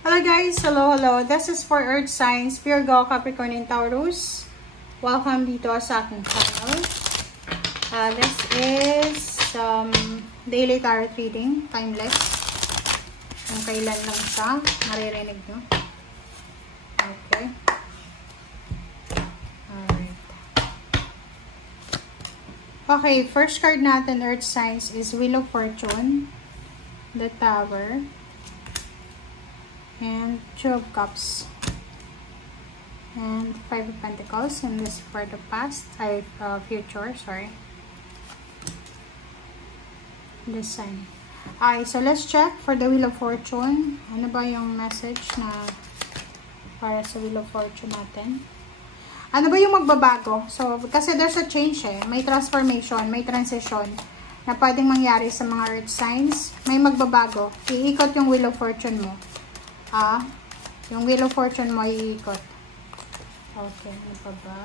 Hello guys, hello. This is for Earth Signs, Virgo, Capricorn, and Taurus. Welcome dito sa aking channel. This is daily tarot reading, timeless. Kung kailan lang siya, maririnig nyo. Okay. Alright. Okay, first card natin, Earth Signs, is Wheel of Fortune, the Tower, and Two of Cups, and Five of Pentacles, and this for the past, future, sorry. This sign. Okay, so let's check for the Wheel of Fortune. Ano ba yung message na para sa Wheel of Fortune natin? Ano ba yung magbabago? So, kasi there's a change eh. May transformation, may transition na pwedeng mangyari sa mga Earth signs. May magbabago. Iikot yung Wheel of Fortune mo. Yung Wheel of Fortune mo iikot. Okay, ano pa ba?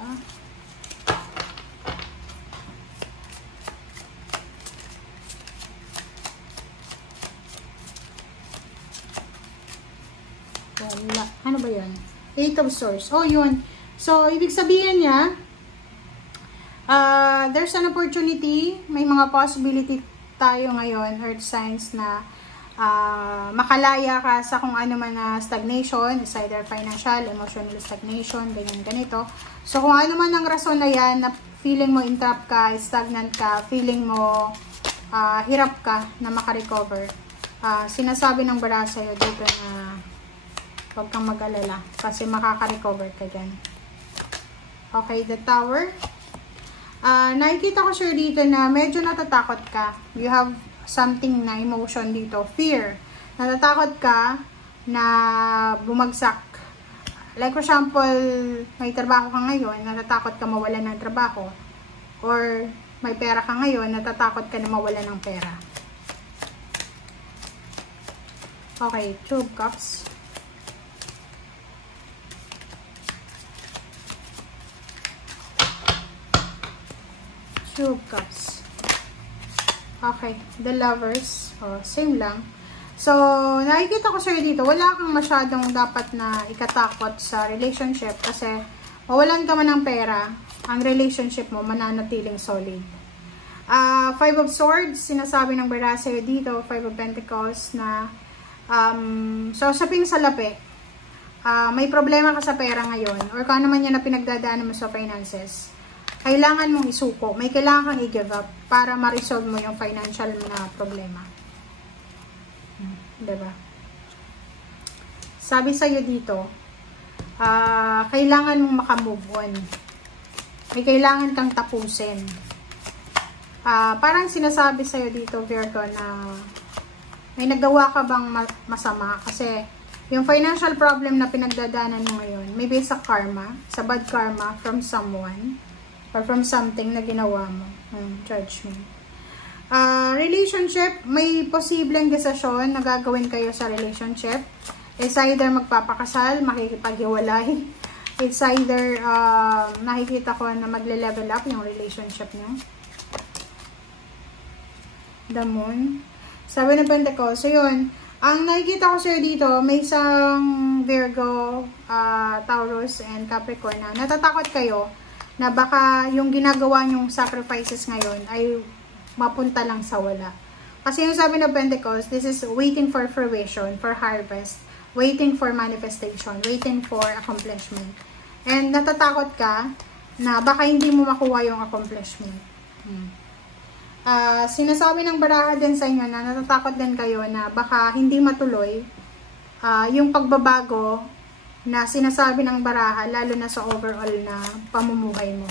Wala. Ano ba yun? Eight of Swords. Oh, yun. So, ibig sabihin niya, there's an opportunity, may mga possibility tayo ngayon, Earth signs, na makalaya ka sa kung ano man na stagnation, is either financial, emotional stagnation, ganito. So, kung ano man ang rason na yan, na feeling mo entrap ka, stagnant ka, feeling mo hirap ka na makarecover, sinasabi ng bara sa'yo dito na huwag kang mag-alala kasi makaka-recover ka dyan. Okay, the Tower. Nakikita ko sure dito na medyo natatakot ka. You have something na emotion dito, fear. Natatakot ka na bumagsak. Like for example, may trabaho ka ngayon, natatakot ka mawalan ng trabaho. Or may pera ka ngayon, natatakot ka na mawalan ng pera. Okay, Two of Cups. Two of Cups. Okay, the Lovers. Oh, same lang. So, nakikita ko sa'yo dito, wala kang masyadong dapat na ikatakot sa relationship kasi mawalan ka man ng pera, ang relationship mo mananatiling solid. Five of Swords, sinasabi ng bara sa'yo dito, Five of Pentacles na saping salapi. May problema ka sa pera ngayon or kung ano man yan na pinagdadaanan mo sa finances. Kailangan mong isuko. May kailangan kang i-give up para ma-resolve mo yung financial na problema. Diba? Sabi sa'yo dito, kailangan mong makamove on. May kailangan kang tapusin. Parang sinasabi sa'yo dito, Virgo, na may nagawa ka bang masama? Kasi yung financial problem na pinagdadaanan mo ngayon, maybe sa karma, sa bad karma from someone, or from something na ginawa mo. Judgment. Relationship, may posibleng desisyon na gagawin kayo sa relationship. It's either magpapakasal, makikipaghiwalay. It's either, nakikita ko na magle-level up yung relationship nyo. The Moon. Sabi ng Pentacles. So, yun. Ang nakikita ko sa'yo dito, may isang Virgo, Taurus, and Capricorn na natatakot kayo na baka yung ginagawa nyong sacrifices ngayon ay mapunta lang sa wala. Kasi yung sabi ng Pentacles, this is waiting for fruition, for harvest, waiting for manifestation, waiting for accomplishment. And natatakot ka na baka hindi mo makuha yung accomplishment. Sinasabi ng baraha din sa inyo na natatakot din kayo na baka hindi matuloy yung pagbabago na sinasabi ng baraha, lalo na sa overall na pamumuhay mo.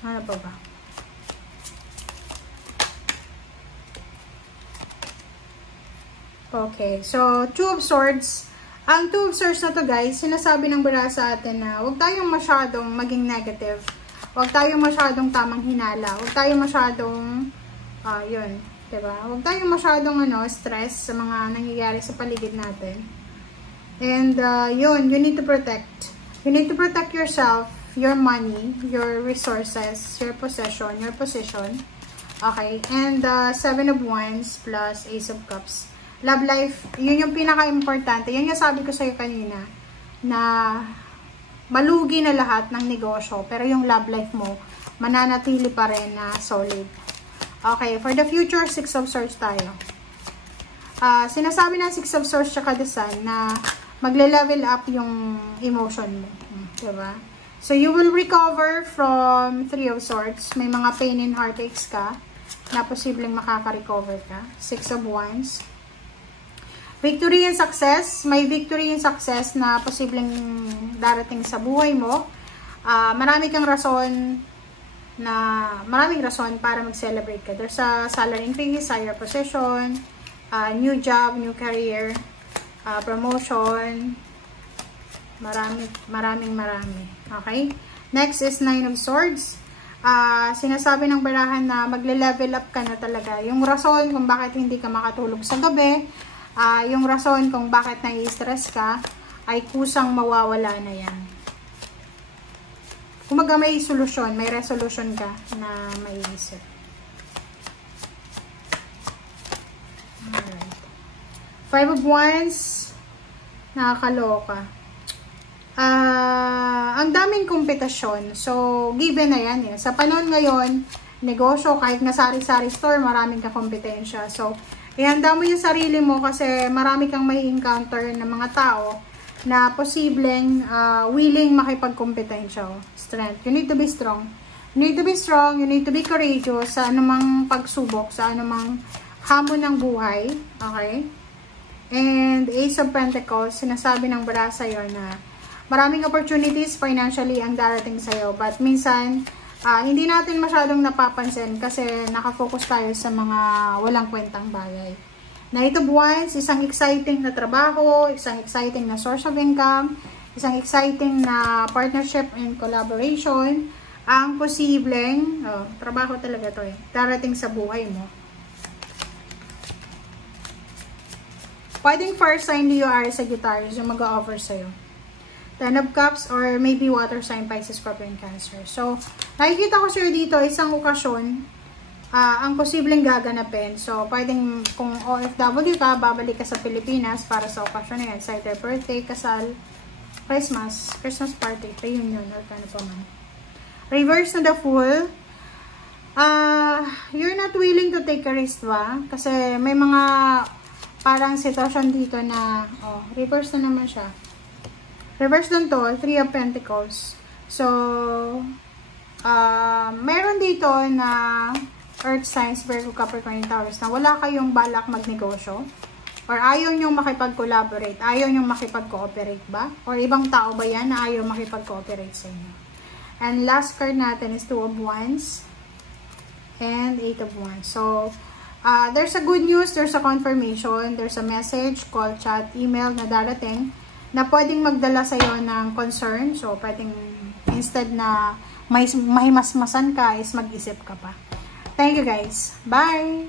Ano pa ba? Okay, so Two of Swords. Ang Two of Swords na to guys, sinasabi ng baraha sa atin na huwag tayong masyadong maging negative. Huwag tayong masyadong tamang hinala. Huwag tayong masyadong, yun, diba? Huwag tayong masyadong stress sa mga nangyayari sa paligid natin. And, yun, you need to protect. You need to protect yourself, your money, your resources, your possession, your position. Okay, and Seven of Wands plus Ace of Cups. Love life, yun yung pinaka-importante. Yan yung sabi ko sa'yo kanina, na malugi na lahat ng negosyo, pero yung love life mo, mananatili pa rin na solid. Okay, for the future, 6 of Swords tayo. Sinasabi ng 6 of Swords tsaka the Sun na magle-level up yung emotion mo. Diba? So, you will recover from 3 of Swords. May mga pain and heartaches ka na posibleng makaka-recover ka. 6 of Wands. Victory and success. May victory and success na posibleng darating sa buhay mo. Maraming rason para mag-celebrate ka. There's a salary increase, higher position, new job, new career, promotion. Maraming. Okay? Next is 9 of Swords. Sinasabi ng barahan na magle-level up ka na talaga. Yung rason kung bakit hindi ka makatulog sa gabi, yung rason kung bakit nai-stress ka, ay kusang mawawala na yan. Kumaga may solusyon, may resolution ka na maiisip. Alright. 5 of Wands, nakakaloka. Ang daming kompetisyon. So, given na yan. Sa panahon ngayon, negosyo, kahit na sari-sari store, maraming kakompetensya. So, ihanda mo yung sarili mo kasi marami kang may encounter ng mga tao na posibleng willing makipagkompetensya. Strength. You need to be strong. You need to be strong. You need to be courageous sa anumang pagsubok, sa anumang hamon ng buhay. Okay? And Ace of Pentacles, sinasabi ng bara sa'yo na maraming opportunities financially ang darating sa'yo. But minsan, hindi natin masyadong napapansin kasi nakafocus tayo sa mga walang kwentang bagay. Knight of Wands, isang exciting na trabaho, isang exciting na source of income, isang exciting na partnership and collaboration, ang posibleng, trabaho talaga to darating sa buhay mo. Pwedeng fire sign Leo, Aries, Sagittarius yung mag-o-offer sa'yo. 10 of Cups or maybe water sign, Pisces, Scorpio, and Cancer. So, nakikita ko sa'yo dito, isang okasyon, ang posibleng gaganapin. So, pwedeng kung OFW ka, babalik ka sa Pilipinas para sa okasyon na yan. Sa either birthday, kasal, Christmas party, reunion, or ano pa man. Reverse na the Fool. You're not willing to take a risk ba? Kasi may mga parang sitwasyon dito na, reverse na naman siya. Reverse lang to, 3 of Pentacles. So, meron dito na Earth signs, Virgo, Capricorn, Taurus na wala kayong balak magnegosyo or ayaw nyong makipag-collaborate, ayaw nyong makipag-cooperate ba? Or ibang tao ba yan na ayaw makipag-cooperate sa inyo? And last card natin is 2 of Wands and 8 of Wands. So, there's a good news, there's a confirmation, there's a message, call, chat, email na darating na pwedeng magdala sa'yo ng concern. So, pwedeng instead na mahimasmasan ka is mag-isip ka pa. Thank you guys. Bye!